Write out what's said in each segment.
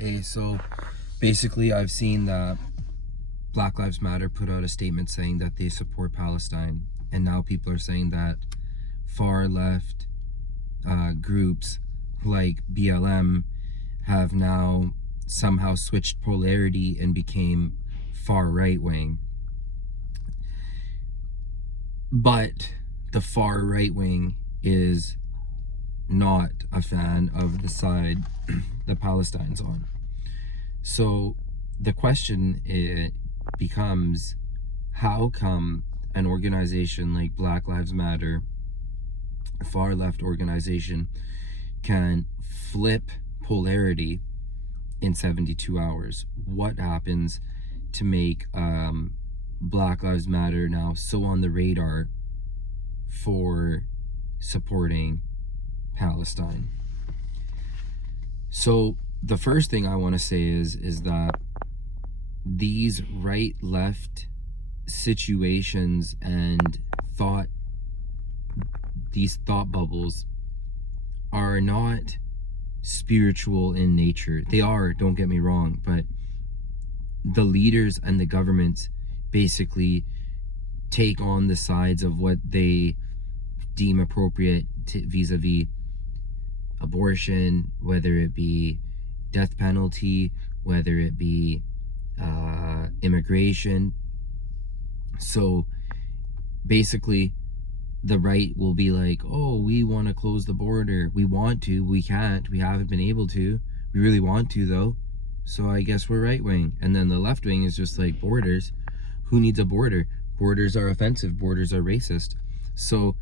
Hey, so basically I've seen that Black Lives Matter put out a statement saying that they support Palestine, and now people are saying that far left groups like BLM have now somehow switched polarity and became far right wing. But the far right wing is not a fan of the side that Palestine's on. So the question becomes, how come an organization like Black Lives Matter, a far left organization, can flip polarity in 72 hours? What happens to make Black Lives Matter now so on the radar for supporting Palestine? So the first thing I want to say is that these right-left situations and these thought bubbles are not spiritual in nature. They are, don't get me wrong, but the leaders and the governments basically take on the sides of what they deem appropriate vis-a-vis abortion, whether it be death penalty, whether it be immigration. So basically the right will be like, oh, we want to close the border. We want to, we can't, we haven't been able to. We really want to though. So I guess we're right wing. And then the left wing is just like, borders. Who needs a border? Borders are offensive. Borders are racist. So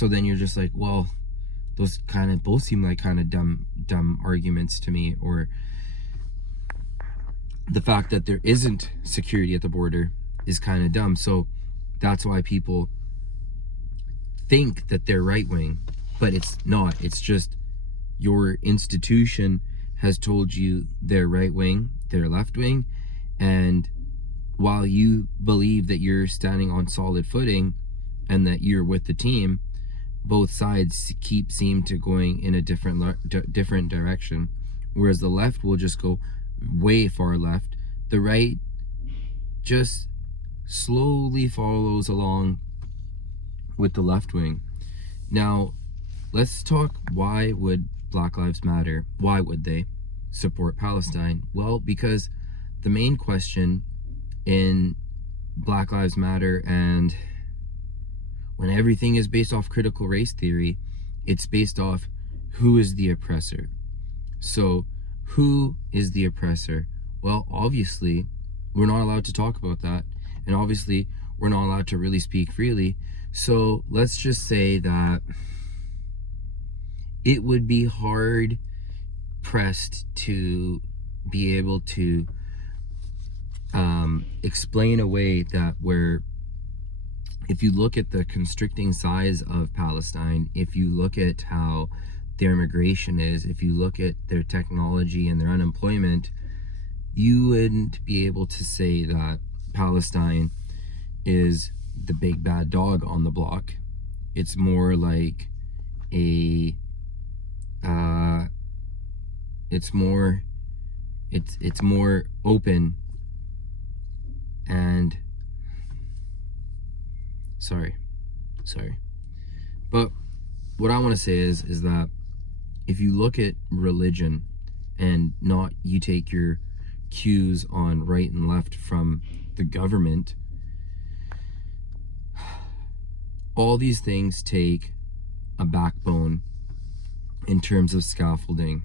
then you're just like, well, those kind of both seem like kind of dumb arguments to me. Or the fact that there isn't security at the border is kind of dumb. So that's why people think that they're right wing, but it's not. It's just your institution has told you they're right wing, they're left wing, and while you believe that you're standing on solid footing and that you're with the team, both sides seem to going in a different direction. Whereas the left will just go way far left, the right just slowly follows along with the left wing. Now, let's talk, why would Black Lives Matter, why would they support Palestine? Well, because the main question in Black Lives Matter, and when everything is based off critical race theory, it's based off who is the oppressor. So who is the oppressor? Well, obviously we're not allowed to talk about that, and obviously we're not allowed to really speak freely. So let's just say that it would be hard pressed to be able to explain a way that where, if you look at the constricting size of Palestine, if you look at how their immigration is, if you look at their technology and their unemployment, you wouldn't be able to say that Palestine is the big bad dog on the block. It's more like a it's more open and sorry but what I want to say is that if you look at religion and not you take your cues on right and left from the government, all these things take a backbone in terms of scaffolding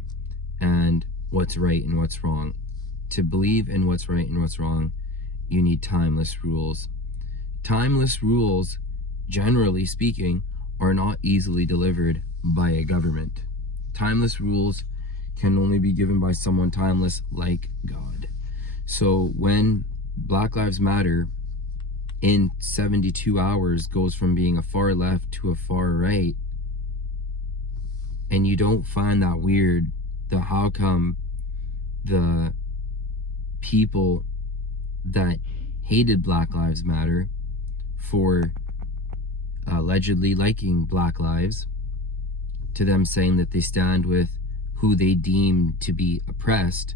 and what's right and what's wrong. To believe in what's right and what's wrong, you need timeless rules. Timeless rules, generally speaking, are not easily delivered by a government. Timeless rules can only be given by someone timeless like God. So when Black Lives Matter in 72 hours goes from being a far left to a far right, and you don't find that weird, the how come the people that hated Black Lives Matter for allegedly liking Black lives, to them saying that they stand with who they deem to be oppressed,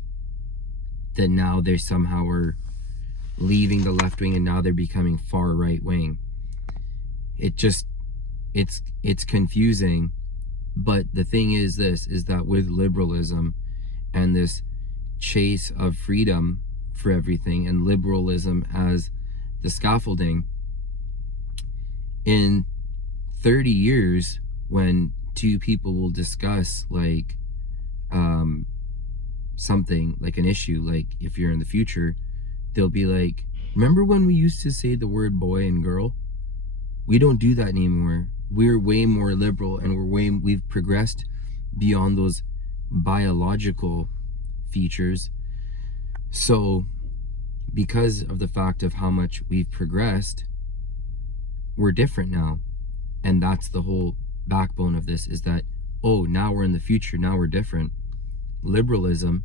that now they somehow are leaving the left wing and now they're becoming far right wing. It's confusing. But the thing is that with liberalism and this chase of freedom for everything, and liberalism as the scaffolding, in 30 years, when two people will discuss like something, like an issue, like if you're in the future, they'll be like, remember when we used to say the word boy and girl? We don't do that anymore. We're way more liberal, and we've progressed beyond those biological features. So because of the fact of how much we've progressed, we're different now. And that's the whole backbone of this, is that, oh, now we're in the future, now we're different. Liberalism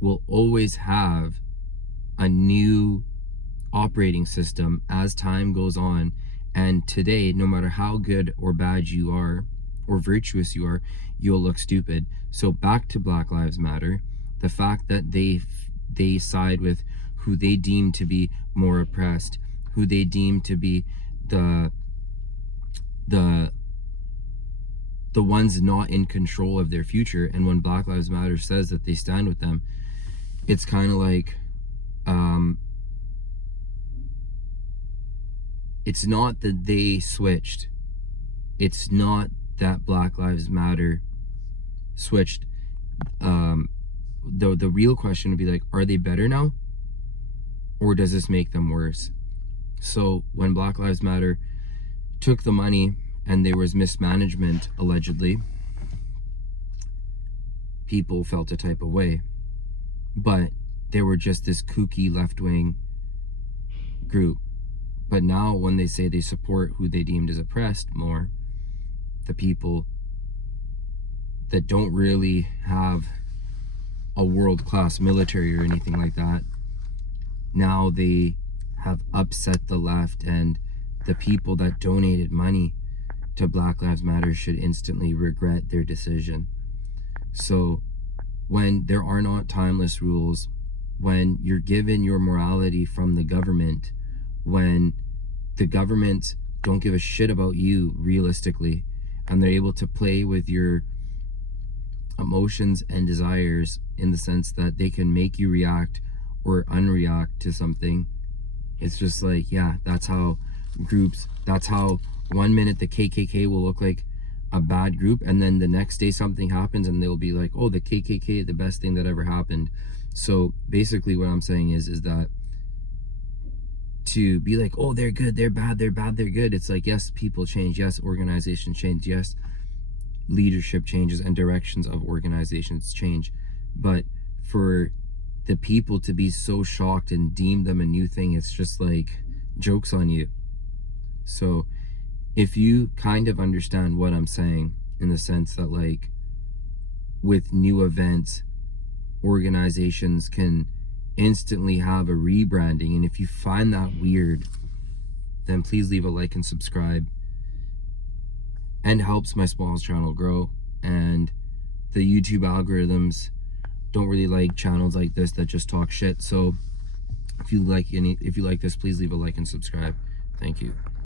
will always have a new operating system as time goes on. And today, no matter how good or bad you are, or virtuous you are, you'll look stupid. So back to Black Lives Matter, the fact that they side with who they deem to be more oppressed, who they deem to be the ones not in control of their future. And when Black Lives Matter says that they stand with them, it's kind of like, it's not that they switched. It's not that Black Lives Matter switched. The real question would be like, are they better now? Or does this make them worse? So when Black Lives Matter took the money and there was mismanagement, allegedly, people felt a type of way. But they were just this kooky left-wing group. But now when they say they support who they deemed as oppressed more, the people that don't really have a world-class military or anything like that, now they have upset the left, and the people that donated money to Black Lives Matter should instantly regret their decision. So when there are not timeless rules, when you're given your morality from the government, when the government don't give a shit about you realistically, and they're able to play with your emotions and desires in the sense that they can make you react or unreact to something, it's just like, yeah, that's how groups, that's how 1 minute the KKK will look like a bad group, and then the next day something happens and they'll be like, oh, the KKK, the best thing that ever happened. So basically what I'm saying is that to be like, oh, they're good, they're bad, they're bad, they're good, it's like, yes, people change, yes, organizations change, yes, leadership changes and directions of organizations change, but for the people to be so shocked and deem them a new thing, it's just like, joke's on you. So if you kind of understand what I'm saying, in the sense that like with new events, organizations can instantly have a rebranding, and if you find that weird, then please leave a like and subscribe, and helps my small channel grow. And the YouTube algorithms don't really like channels like this that just talk shit. So if you like this, please leave a like and subscribe. Thank you.